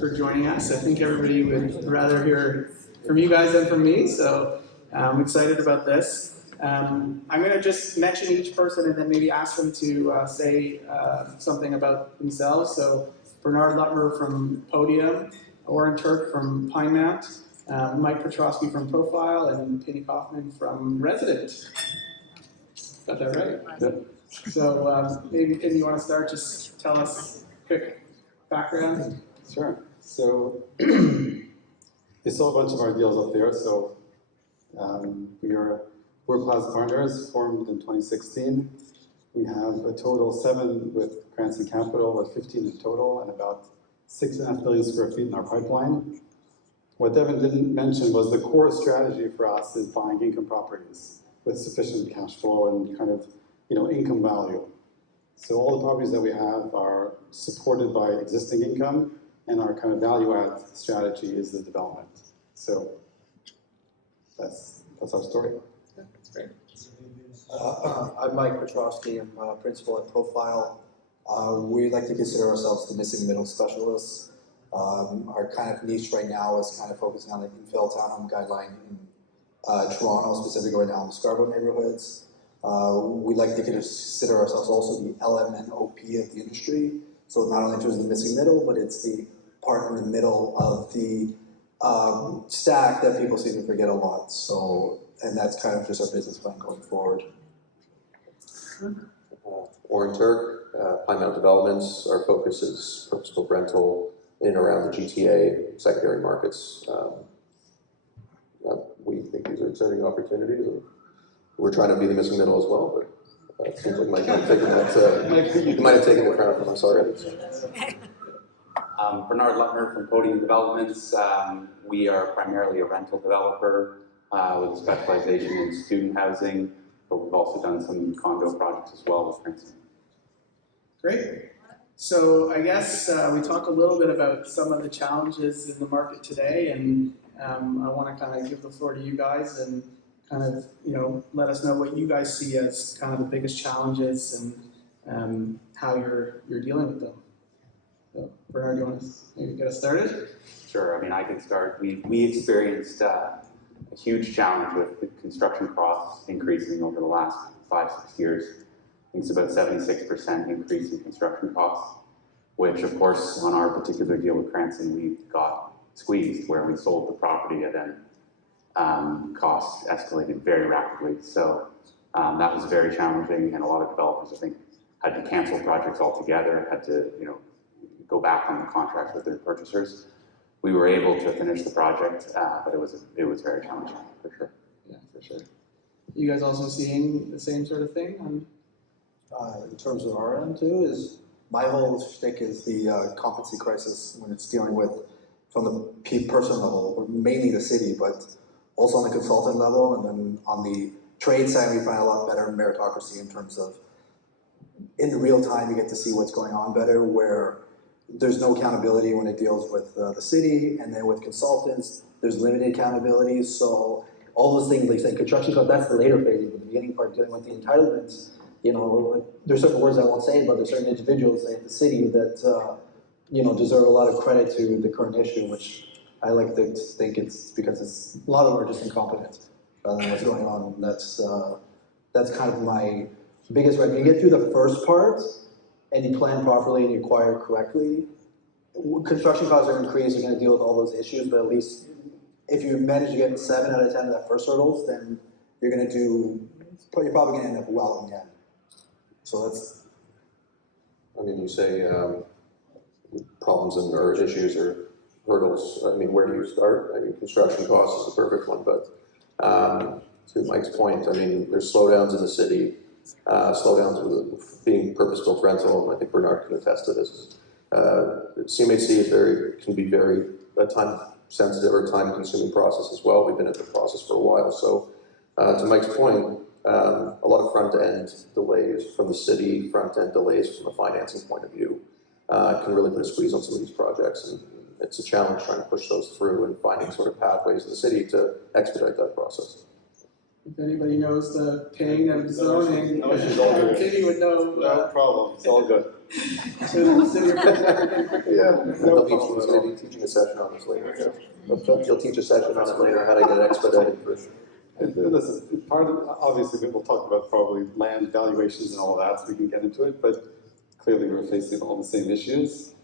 For joining us. I think everybody would rather hear from you guys than from me, so I'm excited about this. I'm going to just mention each person and then maybe ask them to say something about themselves. So Bernard Lutmer from Podium, Oren Turk from Pine Mount, Mike Petrosky from Profile, and Penny Kaufman from Resident. Got that right? Yep. So maybe if you want to start, just tell us a quick background. Sure. So you saw a bunch of our deals up there. So we're World-Class Partners, formed in 2016. We have a total of 7 with Cranson Capital, with 15 in total, and about 6.5 billion square feet in our pipeline. What Devin didn't mention was the core strategy for us is buying income properties with sufficient cash flow and kind of income value. So all the properties that we have are supported by existing income, and our kind of value add strategy is the development. So that's our story. Yeah, that's great. I'm Mike Petrosky. I'm principal at Profile. We like to consider ourselves the missing middle specialists. Our kind of niche right now is kind of focusing on the infill townhome guideline in Toronto, specifically right now in the Scarborough neighborhoods. We like to consider ourselves also the LMNOP of the industry. So not only just the missing middle, but it's the part in the middle of the stack that people seem to forget a lot. So, and that's kind of just our business plan going forward. Oren Turk, Pine Mountain Developments. Our focus is purpose-built rental in and around the GTA secondary markets. We think these are exciting opportunities. We're trying to be the missing middle as well, but it seems like Mike might have taken that. You might have taken the crown from us already. Bernard Lutmer from Podium Developments. We are primarily a rental developer with a specialization in student housing, but we've also done some condo projects as well with Cranson. Great. So I guess we talk a little bit about some of the challenges in the market today, and I want to kind of give the floor to you guys and kind of let us know what you guys see as kind of the biggest challenges and how you're dealing with them. So Bernard, do you want to maybe get us started? Sure. I mean, I can start. We experienced a huge challenge with the construction costs increasing over the last 5-6 years. I think it's about 76% increase in construction costs, which of course on our particular deal with Cranson, we got squeezed where we sold the property and then costs escalated very rapidly. So that was very challenging, and a lot of developers, I think, had to cancel projects altogether, had to go back on the contracts with their purchasers. We were able to finish the project, but it was very challenging for sure. Yeah, for sure. You guys also seeing the same sort of thing? In terms of our end too, is my whole shtick is the competency crisis when it's dealing with from the person level, mainly the city, but also on the consultant level, and then on the trade side, we find a lot better meritocracy in terms of in real time you get to see what's going on better, where there's no accountability when it deals with the city, and then with consultants, there's limited accountability. So all those things, like say construction cost, that's the later phase, but the beginning part dealing with the entitlements, like, there's certain words I won't say, but there's certain individuals at the city that deserve a lot of credit to the current issue, which I like to think it's because a lot of them are just incompetent rather than what's going on. That's kind of my biggest right. When you get through the first part and you plan properly and you acquire correctly, construction costs are increased, you're going to deal with all those issues, but at least if you manage to get 7 out of 10 of that first hurdles, then you're probably going to end up well in the end. So that's... I mean, you say problems or issues or hurdles. I mean, where do you start? I mean, construction costs is the perfect one, but to Mike's point, I mean, there's slowdowns in the city, slowdowns with being purpose-built rental. I think Bernard can attest to this. CMHC can be very time-sensitive or time-consuming process as well. We've been at the process for a while. So to Mike's point, a lot of front-end delays from the city, front-end delays from a financing point of view can really put a squeeze on some of these projects. And it's a challenge trying to push those through and finding sort of pathways in the city to expedite that process. If anybody knows the pain of zoning, No, she's all good. Katie would know. No problem, it's all good. The city of everything quicker. Yeah. He'll be, he's gonna be teaching a session on this later, yeah. He'll teach a session on it later, how to get it expedited for. Listen, part of, obviously, we'll talk about probably land valuations and all that, so we can get into it, but clearly we're facing all the same issues.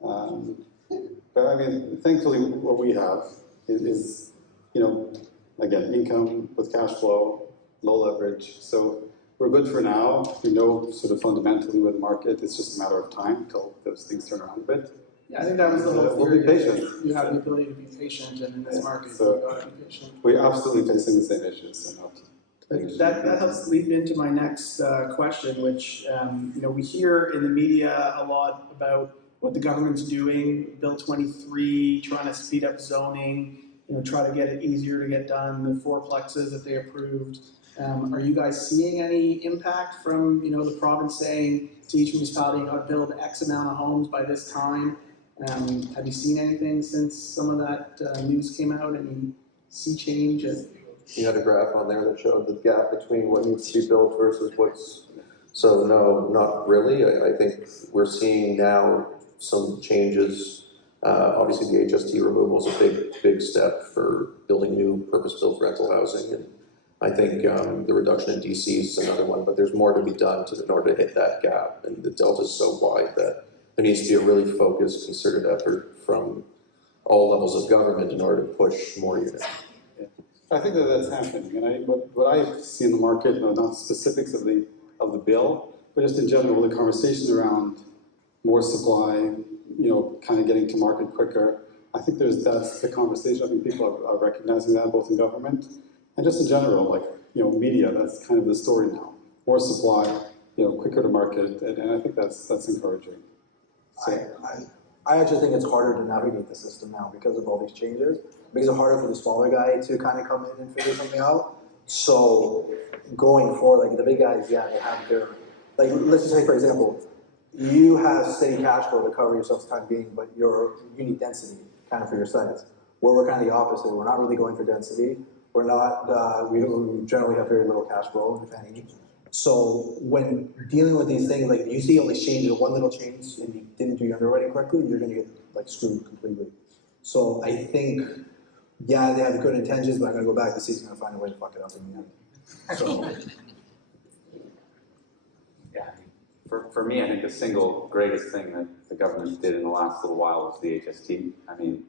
But I mean, thankfully, what we have is, you know, again, income with cash flow, low leverage, so we're good for now. We know sort of fundamentally with the market, it's just a matter of time until those things turn around a bit. Yeah, I think that was the whole We'll be theory. patient. You have the ability to be patient, and in this market, So- you've got to be patient. We're absolutely facing the same issues, so not. That helps lead into my next question, which you know, we hear in the media a lot about what the government's doing, Bill 23, trying to speed up zoning, you know, try to get it easier to get done, the fourplexes that they approved. Are you guys seeing any impact from, you know, the province saying to each municipality, you got to build X amount of homes by this time? Have you seen anything since some of that news came out? Any sea change? You had a graph on there that showed the gap between what needs to be built versus what's, so no, not really. I think we're seeing now some changes. Obviously the HST removal is a big step for building new purpose-built rental housing. And I think the reduction in DCs is another one, but there's more to be done in order to hit that gap. And the delta is so wide that there needs to be a really focused, concerted effort from all levels of government in order to push more units. I think that that's happening, and what I see in the market, not the specifics of the bill, but just in general, the conversation around more supply, you know, kind of getting to market quicker. I think that's the conversation. I think people are recognizing that both in government and just in general, like, you know, media. That's kind of the story now. More supply, you know, quicker to market, and I think that's encouraging. So, I actually think it's harder to navigate the system now because of all these changes. It makes it harder for the smaller guy to kind of come in and figure something out. So going forward, like the big guys, yeah, they have their, like let's just say for example, you have steady cash flow to cover yourself for the time being, but you need density kind of for your sites. Where we're kind of the opposite. We're not really going for density. We're not, we generally have very little cash flow, if any. So when dealing with these things, like you see all these changes, one little change and you didn't do your underwriting correctly, you're gonna get like screwed completely. So I think, yeah, they have good intentions, but I'm gonna go back to see who's gonna find a way to fuck it up in the end. So, Yeah, for me, I think the single greatest thing that the government did in the last little while was the HST. I mean,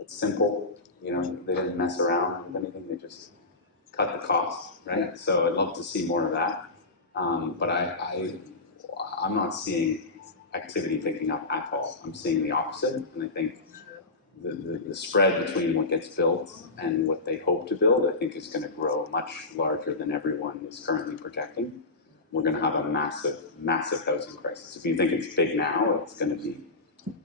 it's simple, you know, they didn't mess around with anything, they just cut the cost, right? So I'd love to see more of that. But I'm not seeing activity picking up at all. I'm seeing the opposite, and I think the spread between what gets built and what they hope to build, I think is going to grow much larger than everyone is currently projecting. We're going to have a massive, massive housing crisis. If you think it's big now, it's going to be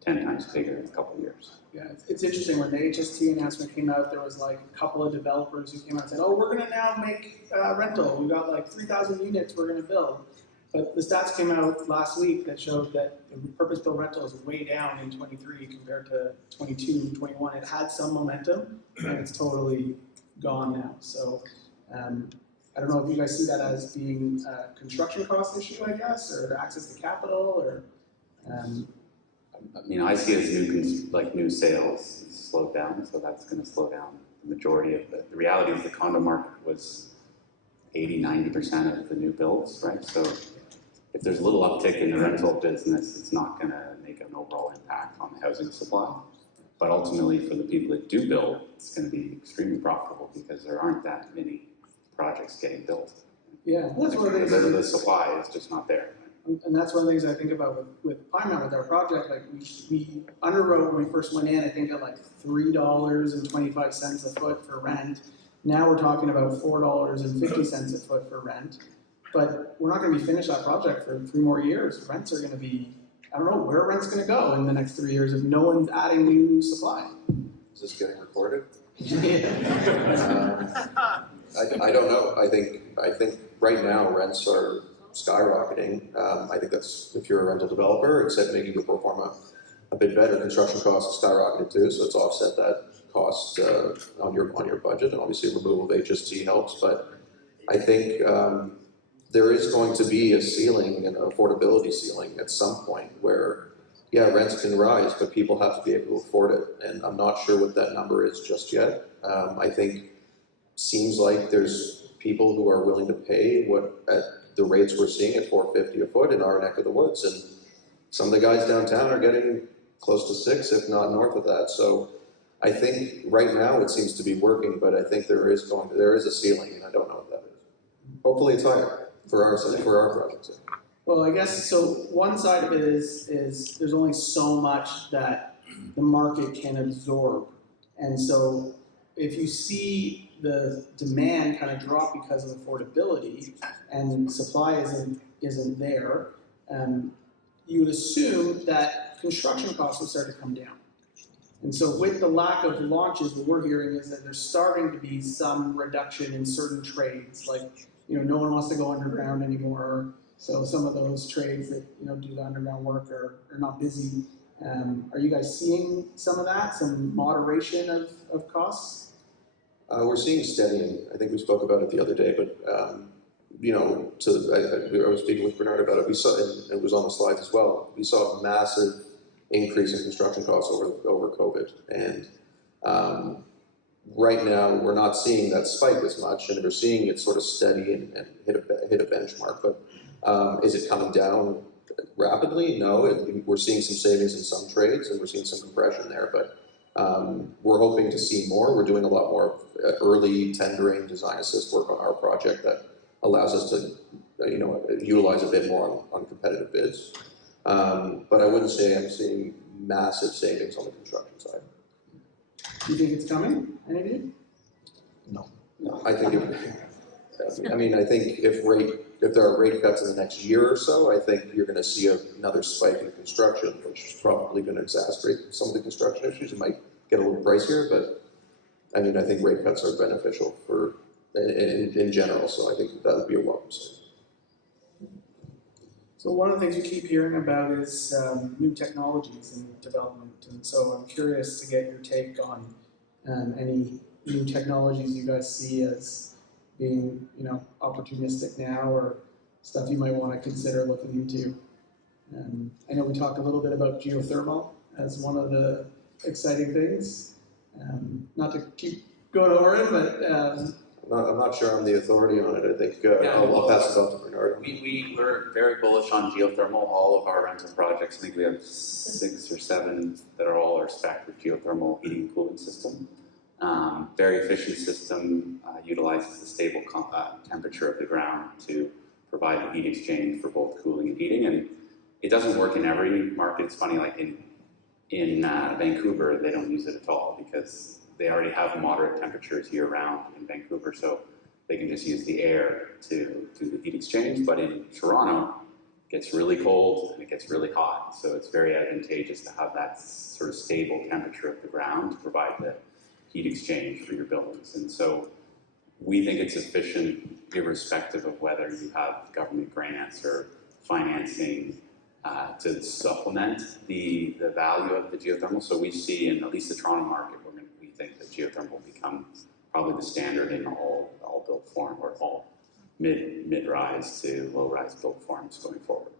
10 times bigger in a couple of years. Yeah, it's interesting, when the HST announcement came out, there was like a couple of developers who came out and said, oh, we're gonna now make rental, we've got like 3,000 units we're gonna build. But the stats came out last week that showed that the purpose-built rental is way down in 23 compared to 22 and 21. It had some momentum, and it's totally gone now. So I don't know if you guys see that as being a construction cost issue, I guess, or access to capital, or You know, I see it as new sales slowed down, so that's going to slow down the majority of it. The reality is the condo market was 80–90% of the new builds, right? So if there's a little uptick in the rental business, it's not going to make an overall impact on the housing supply. But ultimately, for the people that do build, it's going to be extremely profitable because there aren't that many projects getting built. yeah, that's one of the things. The supply is just not there. And that's one of the things I think about with Pine Mountain, with our project. Like we underwrote when we first went in, I think at like $3.25 a foot for rent. Now we're talking about $4.50 a foot for rent. But we're not going to be finished that project for 3 more years. Rents are going to be, I don't know where rent's going to go in the next 3 years if no one's adding new supply. Is this getting recorded? Yeah. I don't know. I think right now rents are skyrocketing. I think that's, if you're a rental developer, except making your pro forma a bit better, construction costs are skyrocketed too, so it's offset that cost on your budget, and obviously removal of HST helps, but I think there is going to be a ceiling, an affordability ceiling at some point where, yeah, rents can rise, but people have to be able to afford it. And I'm not sure what that number is just yet. I think seems like there's people who are willing to pay what at the rates we're seeing at $450 a foot in our neck of the woods. And some of the guys downtown are getting close to $6, if not north of that. So I think right now it seems to be working, but I think there is a ceiling, and I don't know what that is. Hopefully it's higher for our side, for our projects. Well, I guess, so one side of it is there's only so much that the market can absorb. And so if you see the demand kind of drop because of affordability and supply isn't there, you would assume that construction costs will start to come down. And so with the lack of launches, what we're hearing is that there's starting to be some reduction in certain trades, like, no one wants to go underground anymore. So some of those trades that, do the underground work are not busy. Are you guys seeing some of that, some moderation of costs? We're seeing steadying. I think we spoke about it the other day, but I was speaking with Bernard about it. We saw, and it was on the slides as well. We saw a massive increase in construction costs over COVID, and right now we're not seeing that spike as much, and we're seeing it sort of steady and hit a benchmark. But is it coming down rapidly? No. We're seeing some savings in some trades, and we're seeing some compression there, but we're hoping to see more. We're doing a lot more early tendering, design assist work on our project that allows us to, utilize a bit more on competitive bids. But I wouldn't say I'm seeing massive savings on the construction side. Do you think it's coming, any of you? No. I think I think if there are rate cuts in the next year or so, I think you're going to see another spike in construction, which is probably going to exacerbate some of the construction issues. It might get a little pricier, but I think rate cuts are beneficial in general. So I think that would be a welcome sign. So one of the things we keep hearing about is new technologies and development, and so I'm curious to get your take on any new technologies you guys see as being, opportunistic now, or stuff you might want to consider looking into. I know we talked a little bit about geothermal as one of the exciting things. Not to keep going over it, but I'm not sure I'm the authority on it. I think I'll pass it off to Bernard. We're very bullish on geothermal. All of our rental projects, I think we have 6 or 7 that are all our spec with geothermal heating and cooling system. Very efficient system, utilizes the stable temperature of the ground to provide a heat exchange for both cooling and heating. And it doesn't work in every market. It's funny, like in Vancouver, they don't use it at all because they already have moderate temperatures year round in Vancouver, so they can just use the air to do the heat exchange. But in Toronto, it gets really cold and it gets really hot, so it's very advantageous to have that sort of stable temperature of the ground to provide the heat exchange for your buildings. And so we think it's efficient irrespective of whether you have government grants or financing to supplement the value of the geothermal. So we see in at least the Toronto market, we think that geothermal will become probably the standard in all built form, or all mid-rise to low-rise built forms going forward.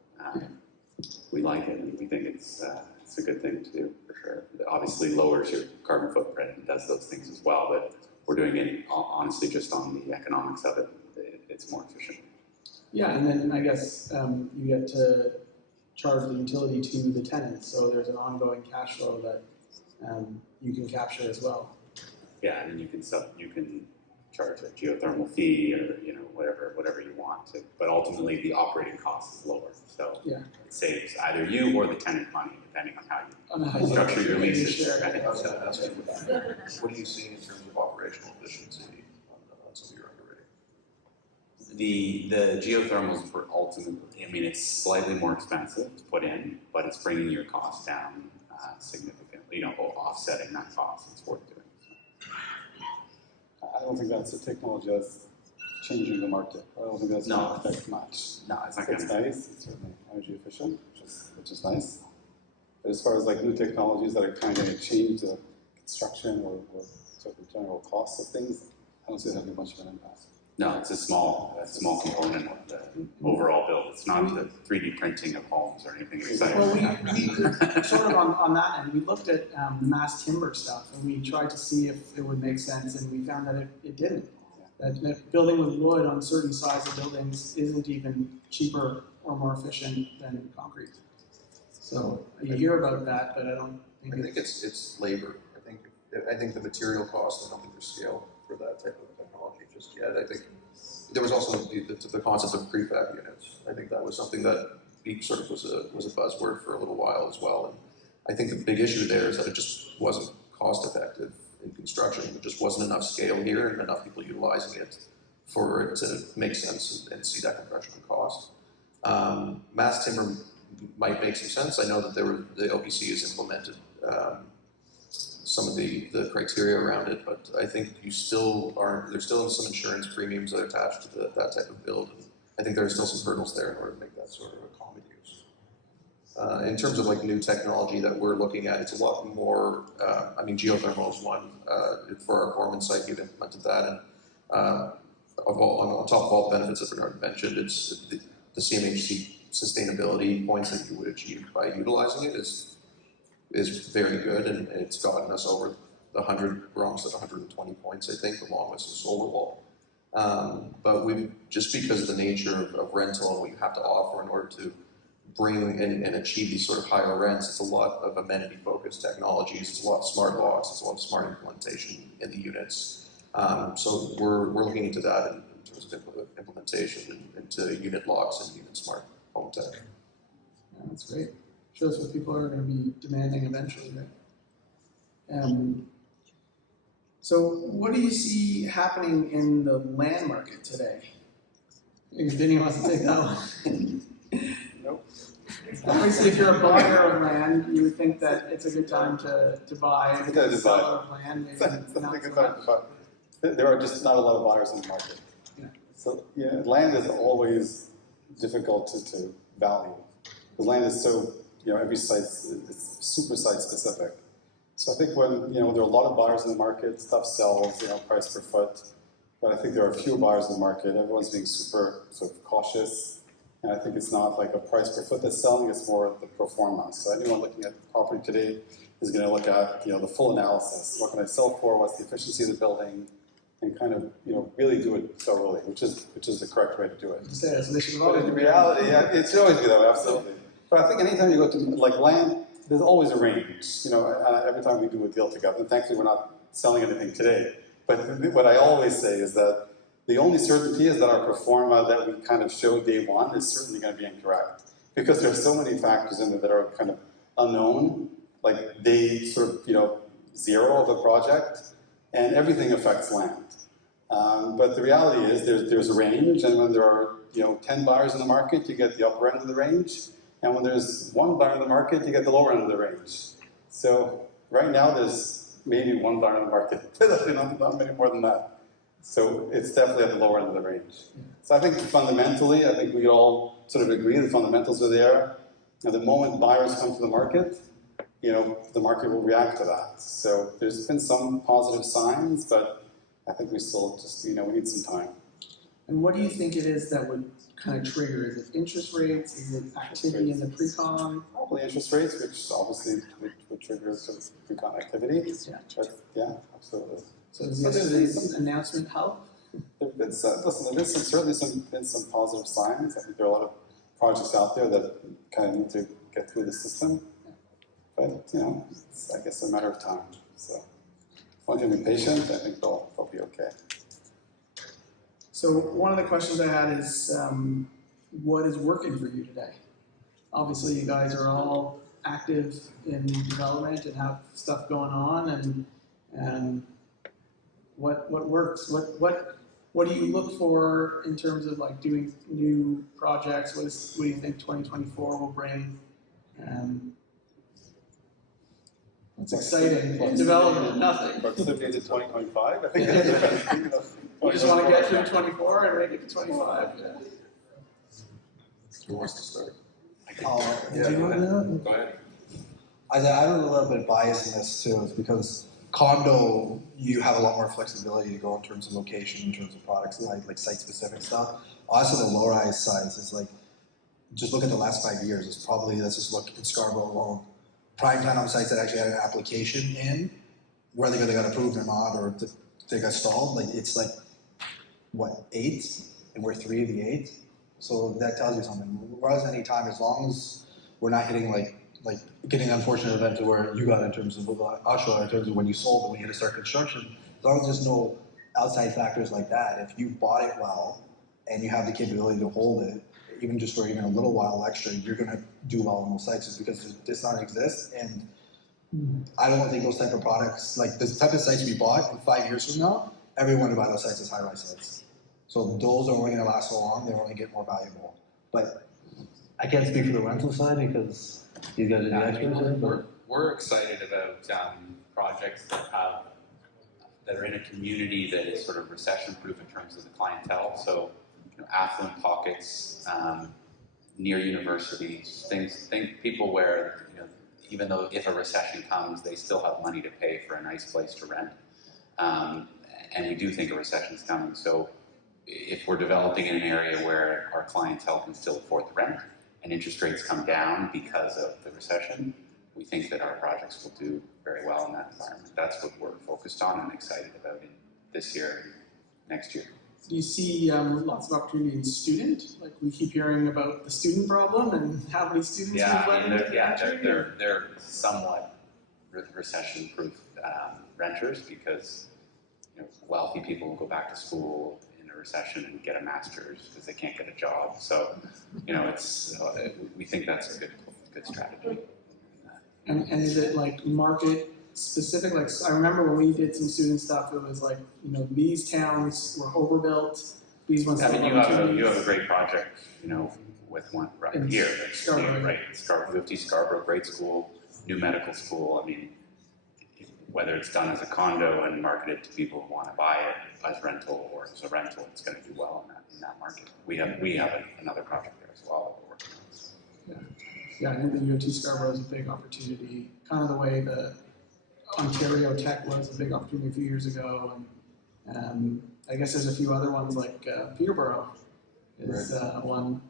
We like it, and we think it's a good thing to do for sure. It obviously lowers your carbon footprint and does those things as well, but we're doing it honestly just on the economics of it. It's more efficient. yeah, and then I guess you get to charge the utility to the tenants, so there's an ongoing cash flow that you can capture as well. Yeah, and then you can charge a geothermal fee, or whatever you want to. But ultimately, the operating cost is lower, so Yeah. it saves either you or the tenant money, depending on how you structure your leases. Sure. Right? What are you seeing in terms of operational efficiency on some of your underwriting? The geothermals were ultimately, it's slightly more expensive to put in, but it's bringing your cost down significantly, offsetting that cost. It's worth doing. I don't think that's a technology that's changing the market. I don't think that's going to affect much. No, it's not It's going to. nice. It's certainly energy efficient, which is nice. But as far as like new technologies that are kind of change the construction or sort of the general cost of things, I don't see that having much of an impact. No, it's a small component of the overall build. It's not the 3D printing of homes or anything exciting. Well, we sort of on that end, we looked at mass timber stuff and we tried to see if it would make sense, and we found that it didn't. That building with wood on certain size of buildings isn't even cheaper or more efficient than concrete. So you hear about that, but I don't think I think it's labor. I think the material cost, I don't think there's scale for that type of technology just yet. I think there was also the concept of prefab units. I think that was something that sort of was a buzzword for a little while as well. And I think the big issue there is that it just wasn't cost effective in construction. There just wasn't enough scale here and enough people utilizing it for it to make sense and see that compression in cost. Mass timber might make some sense. I know that the LPC has implemented some of the criteria around it, but I think there's still some insurance premiums that are attached to that type of build. And I think there are still some hurdles there in order to make that sort of a common use. In terms of like new technology that we're looking at, it's a lot more, geothermal is one. For our Gorman site, you've implemented that, and on top of all the benefits that Bernard mentioned, it's the CMHC sustainability points that you would achieve by utilizing it is very good, and it's gotten us over the 100, we're almost at 120 points, I think, along with some solar wall. But just because of the nature of rental and what you have to offer in order to bring and achieve these sort of higher rents, it's a lot of amenity-focused technologies, it's a lot of smart locks, it's a lot of smart implementation in the units. So we're looking into that in terms of implementation into unit locks and unit smart home tech. Yeah, that's great. Shows what people are going to be demanding eventually, right? So what do you see happening in the land market today? If Vinny wants to take that one. Nope. Obviously, if you're a buyer of land, you would think that it's a good time to buy. If you're a seller of land, maybe not so much. There are just not a lot of buyers in the market. Yeah. So land is always difficult to value. The land is so, every site is super site specific. So I think when, there are a lot of buyers in the market, stuff sells, price per foot. But I think there are fewer buyers in the market. Everyone's being super sort of cautious. And I think it's not like a price per foot that's selling, it's more the pro forma. So anyone looking at the property today is going to look at, the full analysis. What can I sell for? What's the efficiency of the building? And kind of, really do it thoroughly, which is the correct way to do it. But in reality, it should always be that way, absolutely. But I think anytime you go to land, there's always a range. Every time we do a deal together, and thankfully we're not selling anything today. But what I always say is that the only certainty is that our pro forma that we kind of show day one is certainly going to be incorrect, because there are so many factors in there that are kind of unknown, like day sort of zero of a project, and everything affects land. But the reality is there's a range, and when there are 10 buyers in the market, you get the upper end of the range, and when there's one buyer in the market, you get the lower end of the range. So right now there's maybe one buyer in the market, not many more than that. So it's definitely at the lower end of the range. So I think fundamentally, I think we all sort of agree the fundamentals are there. And the moment buyers come to the market, the market will react to that. So there's been some positive signs, but I think we still just, we need some time. And what do you think it is that would kind of trigger? Is it interest rates? Is it activity in the pre-con? Probably interest rates, which obviously would trigger sort of pre-con activity. Yeah. But yeah, absolutely. So does yesterday's announcement help? There've been certainly some positive signs. I think there are a lot of projects out there that kind of need to get through the system. But it's, I guess, a matter of time. So as long as you be patient, I think they'll be okay. So one of the questions I had is, what is working for you today? Obviously, you guys are all active in development and have stuff going on, and what works? What do you look for in terms of like doing new projects? What do you think 2024 will bring? It's exciting. In development, nothing. Proximity to 2025, I think. You just want to get through 24 and make it to 25. Yeah. Who wants to start? Do you want to? Go ahead. I'm a little bit biased in this too, is because Condo, you have a lot more flexibility to go in terms of location, in terms of products, like site-specific stuff. Also, the low-rise size is like, just look at the last 5 years. It's probably, let's just look in Scarborough alone. Prime time sites that actually had an application in, whether they got approved or not, or they got stalled, like it's like, what, 8? And we're 3 of the 8? So that tells you something. Whereas any time, as long as we're not hitting like getting an unfortunate event to where you got in terms of Oshawa, in terms of when you sold and when you had to start construction, as long as there's no outside factors like that, if you bought it well and you have the capability to hold it, even just for even a little while extra, you're gonna do well on those sites just because this not exist. And I don't think those type of products, like the type of sites we bought in 5 years from now, everyone would buy those sites as high-rise sites. So those are only gonna last so long, they're only get more valuable. But I can't speak for the rental side because these guys are the experts in it, but We're excited about projects that are in a community that is sort of recession-proof in terms of the clientele. So, affluent pockets, near universities, people where, even though if a recession comes, they still have money to pay for a nice place to rent. And we do think a recession is coming. So if we're developing in an area where our clientele can still afford the rent and interest rates come down because of the recession, we think that our projects will do very well in that environment. That's what we're focused on and excited about in this year and next year. Do you see lots of opportunity in student? Like we keep hearing about the student problem and how many students we've let into the country? They're somewhat recession-proof renters because wealthy people will go back to school in a recession and get a master's because they can't get a job. So it's we think that's a good strategy. And is it like market specific? Like I remember when we did some student stuff, it was like these towns were overbuilt. These ones. I mean, you have a great project, with one right here. Scarborough. Right, Scarborough, great school, new medical school. I mean, whether it's done as a condo and marketed to people who want to buy it as rental or as a rental, it's going to do well in that market. We have another project there as well that we're working on. Yeah, I think the UOT Scarborough is a big opportunity, kind of the way the Ontario Tech was a big opportunity a few years ago. And I guess there's a few other ones like Peterborough is one.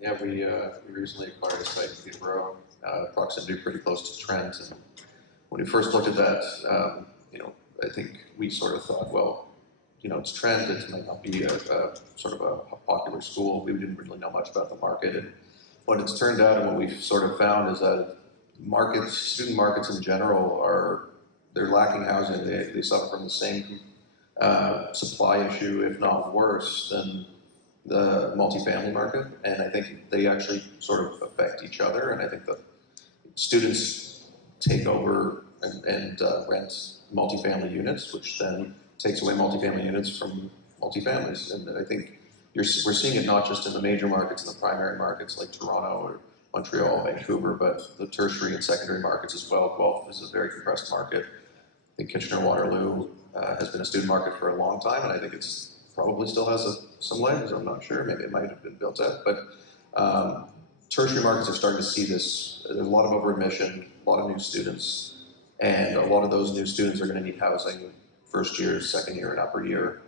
Yeah, we recently acquired a site in Peterborough, proximity pretty close to Trent. And when we first looked at that, I think we sort of thought, well, it's Trent, it might not be a sort of a popular school. We didn't really know much about the market. And what it's turned out and what we've sort of found is that student markets in general they're lacking housing. They suffer from the same supply issue, if not worse, than the multifamily market. And I think they actually sort of affect each other. And I think the students take over and rent multifamily units, which then takes away multifamily units from multifamilies. And I think we're seeing it not just in the major markets and the primary markets like Toronto or Montreal, Vancouver, but the tertiary and secondary markets as well. Guelph is a very compressed market. I think Kitchener-Waterloo has been a student market for a long time, and I think it's probably still has some legs. I'm not sure. Maybe it might have been built out, but tertiary markets are starting to see this. There's a lot of over-admission, a lot of new students, and a lot of those new students are going to need housing first year, second year, and upper year.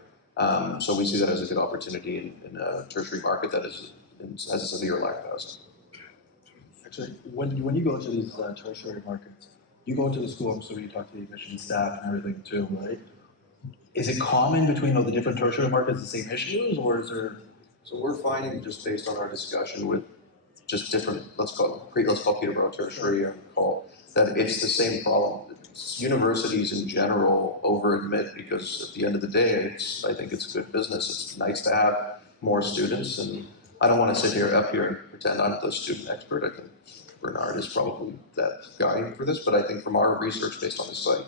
So we see that as a good opportunity in a tertiary market that has a severe lack of housing. actually, when you go to these tertiary markets, you go to the school, so you talk to the admission staff and everything too, right? Is it common between all the different tertiary markets the same issues, or is there? So we're finding, just based on our discussion with just different, let's call Peterborough tertiary on call, that it's the same problem. Universities in general over-admit because at the end of the day, I think it's a good business. It's nice to have more students, and I don't want to sit up here and pretend I'm the student expert. I think Bernard is probably that guy for this, but I think from our research based on the site,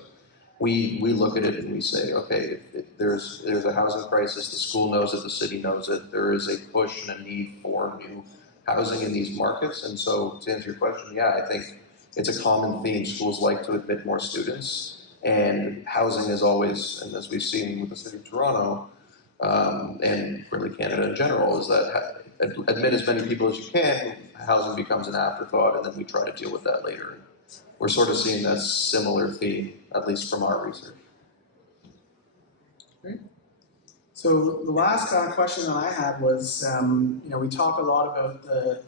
we look at it and we say, okay, there's a housing crisis, the school knows it, the city knows it, there is a push and a need for new housing in these markets. And so to answer your question, yeah, I think it's a common theme. Schools like to admit more students, and housing is always, and as we've seen with the city of Toronto, and really Canada in general, is that admit as many people as you can, housing becomes an afterthought, and then we try to deal with that later. we're sort of seeing a similar theme, at least from our research. So the last kind of question that I had was, we talk a lot about the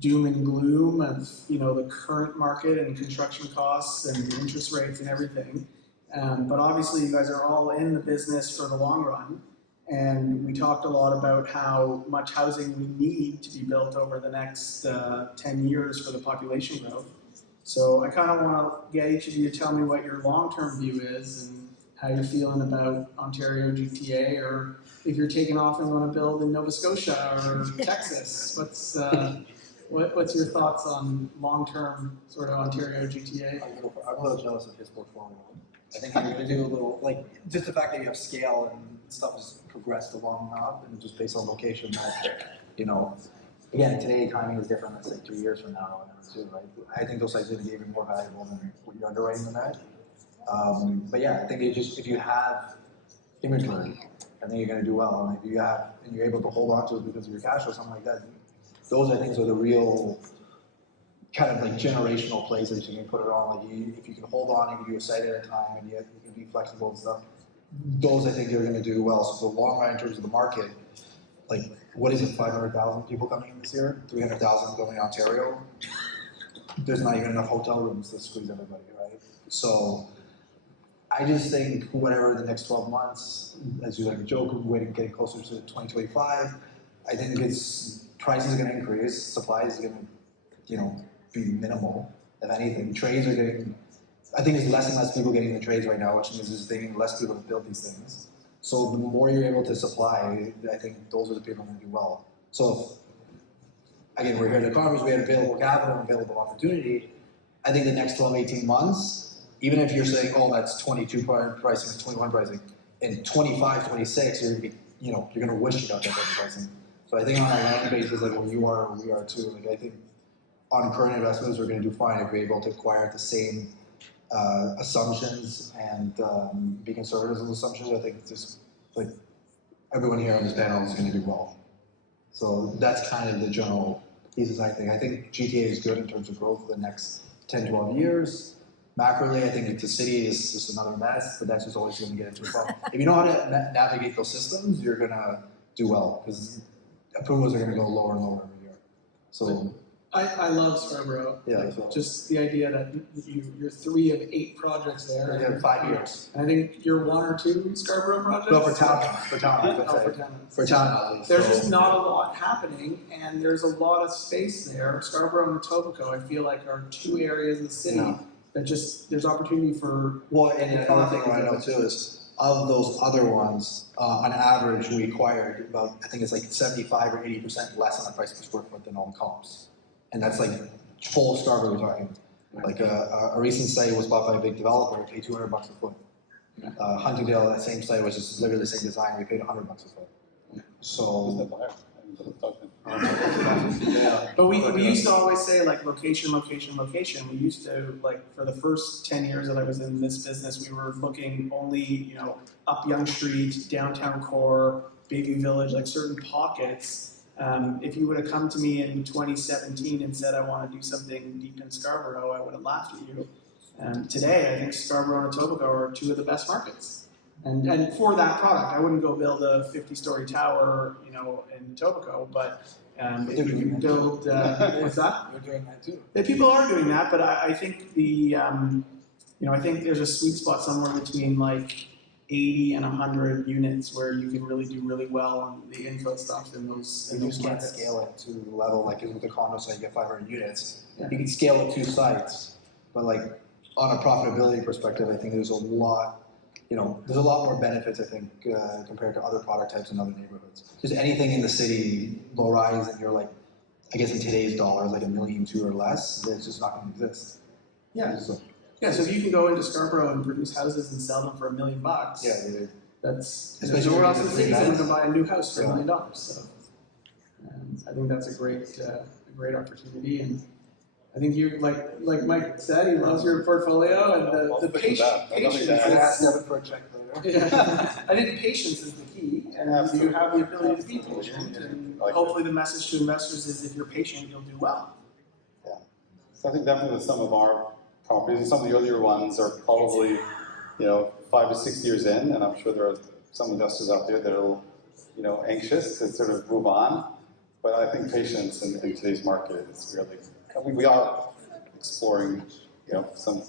doom and gloom of, the current market and construction costs and interest rates and everything. But obviously you guys are all in the business for the long run. And we talked a lot about how much housing we need to be built over the next 10 years for the population growth. So I kind of want to get each of you to tell me what your long-term view is and how you're feeling about Ontario GTA, or if you're taking off and want to build in Nova Scotia or Texas. What's your thoughts on long-term sort of Ontario GTA? I'm a little jealous of his portfolio. I think I'm gonna do a little, just the fact that you have scale and stuff has progressed along enough, and just based on location, again, today timing is different, let's say 2 years from now, too, right? I think those sites are gonna be even more valuable than what you're underwriting them at. But yeah, I think if you have inventory, I think you're gonna do well, and if you have, and you're able to hold on to it because of your cash or something like that, those I think are the real kind of generational plays that you can put it on. If you can hold on, you can do a site at a time, and yet you can be flexible and stuff. Those I think you're going to do well. So the long run in terms of the market, what is it? 500,000 people coming in this year, 300,000 going to Ontario. There's not even enough hotel rooms to squeeze everybody, right? So I just think whatever the next 12 months, as you like to joke, waiting, getting closer to 2025, I think prices are going to increase, supply is going to, be minimal, if anything. Trades are getting, I think there's less and less people getting the trades right now, which means there's taking less people to build these things. So the more you're able to supply, I think those are the people who are going to do well. So again, we're here at the conference, we had available capital and available opportunity. I think the next 12, 18 months, even if you're saying, oh, that's 22 pricing, it's 21 pricing, in 25, 26, you're going to be, you're going to wish you got that type of pricing. So I think on a land basis, where you are and we are too, I think on current investments, we're going to do fine if we're able to acquire the same assumptions and be conservative with assumptions. I think just everyone here on this panel is going to do well. So that's kind of the general thesis, I think. I think GTA is good in terms of growth for the next 10, 12 years. Macroly, I think the city is just another mess, but that's just always going to get into a problem. If you know how to navigate those systems, you're going to do well, because approvals are going to go lower and lower every year. So I love Scarborough. yeah, so Just the idea that you're 3 of 8 projects there. we're there 5 years. I think you're 1 or 2 Scarborough projects. No, for townhouse, for townhouse, Oh, let's for say. townhouse. For townhouses. There's so- just not a lot happening, and there's a lot of space there. Scarborough and Etobicoke, I feel like, are 2 areas of the city Yeah. that there's opportunity for. Well, and another thing I know too is, of those other ones, on average, we acquired about, I think it's 75 or 80% less on the price per square foot than all the comps. And that's full Scarborough we're talking. A recent site was bought by a big developer, we paid $200 a foot. Huntingdale, that same site was just literally the same design, we paid $100 a foot. So. But we used to always say location, location, location. We used to for the first 10 years that I was in this business, we were looking only up Yonge Street, downtown core, Bayview Village, certain pockets. If you would have come to me in 2017 and said I want to do something deep in Scarborough, I would have laughed at you. Today, I think Scarborough and Etobicoke are 2 of the best markets. And for that product, I wouldn't go build a 50-story tower, in Etobicoke, but if you can build, what's that? You're doing that too. Yeah, people are doing that, but I think I think there's a sweet spot somewhere between 80 and 100 units where you can really do really well on the info stuff in those. And you just can't scale it to the level with the condo site, you get 500 units. Yeah. You can scale it 2 sites, but on a profitability perspective, I think there's a lot more benefits, I think, compared to other product types in other neighborhoods. Because anything in the city, low rise, and you're I guess in today's dollars, $1.2 million or less, it's just not going to exist. Yeah. So, Yeah, so if you can go into Scarborough and produce houses and sell them for $1 million, yeah, that's Especially nowhere when else in the it's city big someone house. can buy a new house for Yeah. $1 million. So I think that's a great opportunity, and I think you like Mike said, he loves your portfolio and the patience. Nothing to I add. asked Devin for a check later. Yeah, I think patience is the key, and you have the ability to be patient. And hopefully, the message to investors is if you're patient, you'll do well. So I think definitely with some of our properties, and some of the earlier ones are probably, 5 to 6 years in, and I'm sure there are some investors out there that are, anxious to sort of move on. But I think patience in today's market is really, we are exploring, some,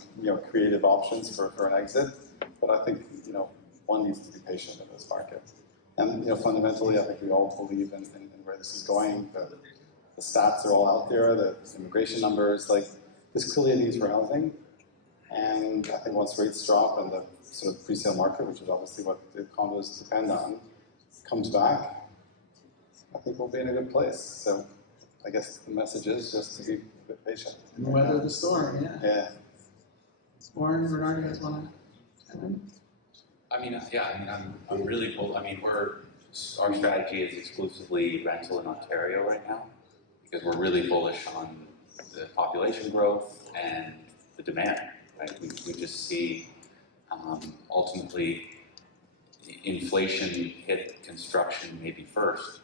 creative options for an exit, but I think, one needs to be patient in this market. And, fundamentally, I think we all believe in where this is going. The stats are all out there, the immigration numbers, there's clearly a need for housing. And I think once rates drop and the sort of pre-sale market, which is obviously what the condos depend on, comes back, I think we'll be in a good place. So I guess the message is just to be a bit patient. And weather the storm, yeah. Yeah. Warren, Bernard, you guys want to come in? I'm really cool. Our strategy is exclusively rental in Ontario right now because we're really bullish on the population growth and the demand, right? We just see ultimately inflation hit construction maybe first,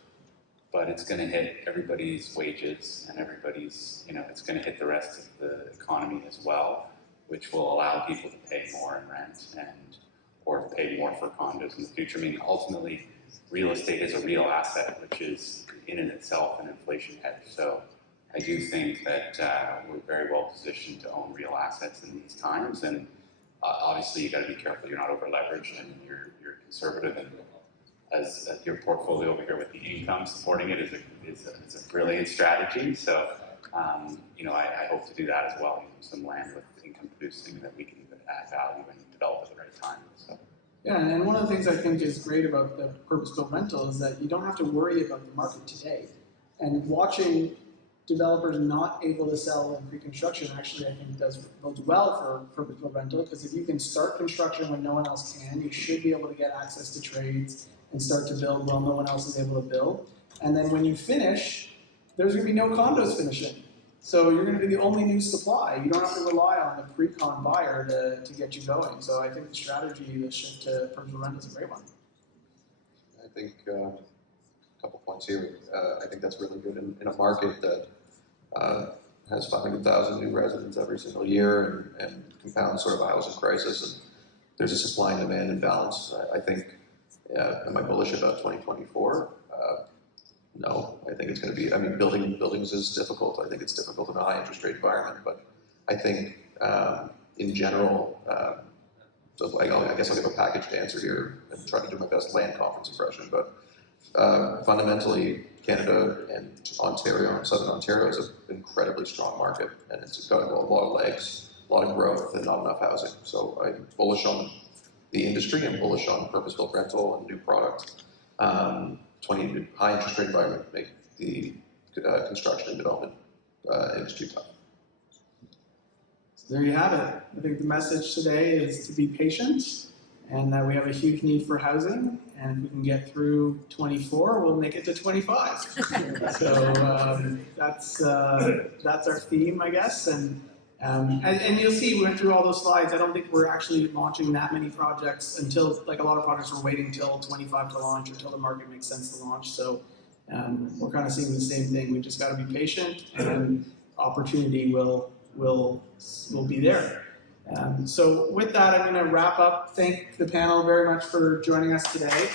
but it's going to hit everybody's wages and everybody's, it's going to hit the rest of the economy as well, which will allow people to pay more in rent or pay more for condos in the future. Ultimately, real estate is a real asset, which is in and itself an inflation hedge. So I do think that we're very well positioned to own real assets in these times. And obviously, you got to be careful you're not over leveraged and you're conservative. And as your portfolio over here with the income supporting it is a brilliant strategy. So I hope to do that as well. Some land with income producing that we can add value and develop at the right time. So. Yeah, and one of the things I think is great about the purpose-built rental is that you don't have to worry about the market today. And watching developers not able to sell in pre-construction actually I think bodes well for purpose-built rental, because if you can start construction when no one else can, you should be able to get access to trades and start to build while no one else is able to build. And then when you finish, there's going to be no condos finishing. So you're going to be the only new supply. You don't have to rely on the pre-con buyer to get you going. So I think the strategy, the shift to purpose-built rental is a great one. I think a couple points here. I think that's really good in a market that has 500,000 new residents every single year and compounds sort of a housing crisis. And there's a supply and demand imbalance. I think, am I bullish about 2024? No, I think it's going to be, buildings is difficult. I think it's difficult in a high interest rate environment, but I think in general, so I guess I'll give a packaged answer here and try to do my best land conference impression, but fundamentally Canada and Ontario and Southern Ontario is an incredibly strong market, and it's got a lot of legs, a lot of growth, and not enough housing. So I'm bullish on the industry and bullish on purpose-built rental and new product. High interest rate environment make the construction and development industry tough. So there you have it. I think the message today is to be patient and that we have a huge need for housing. And if we can get through 24, we'll make it to 25. So that's our theme, I guess. And you'll see, we went through all those slides. I don't think we're actually launching that many projects until, a lot of projects we're waiting till 25 to launch, until the market makes sense to launch. So we're kind of seeing the same thing. We just got to be patient, and opportunity will be there. So with that, I'm going to wrap up. Thank the panel very much for joining us today.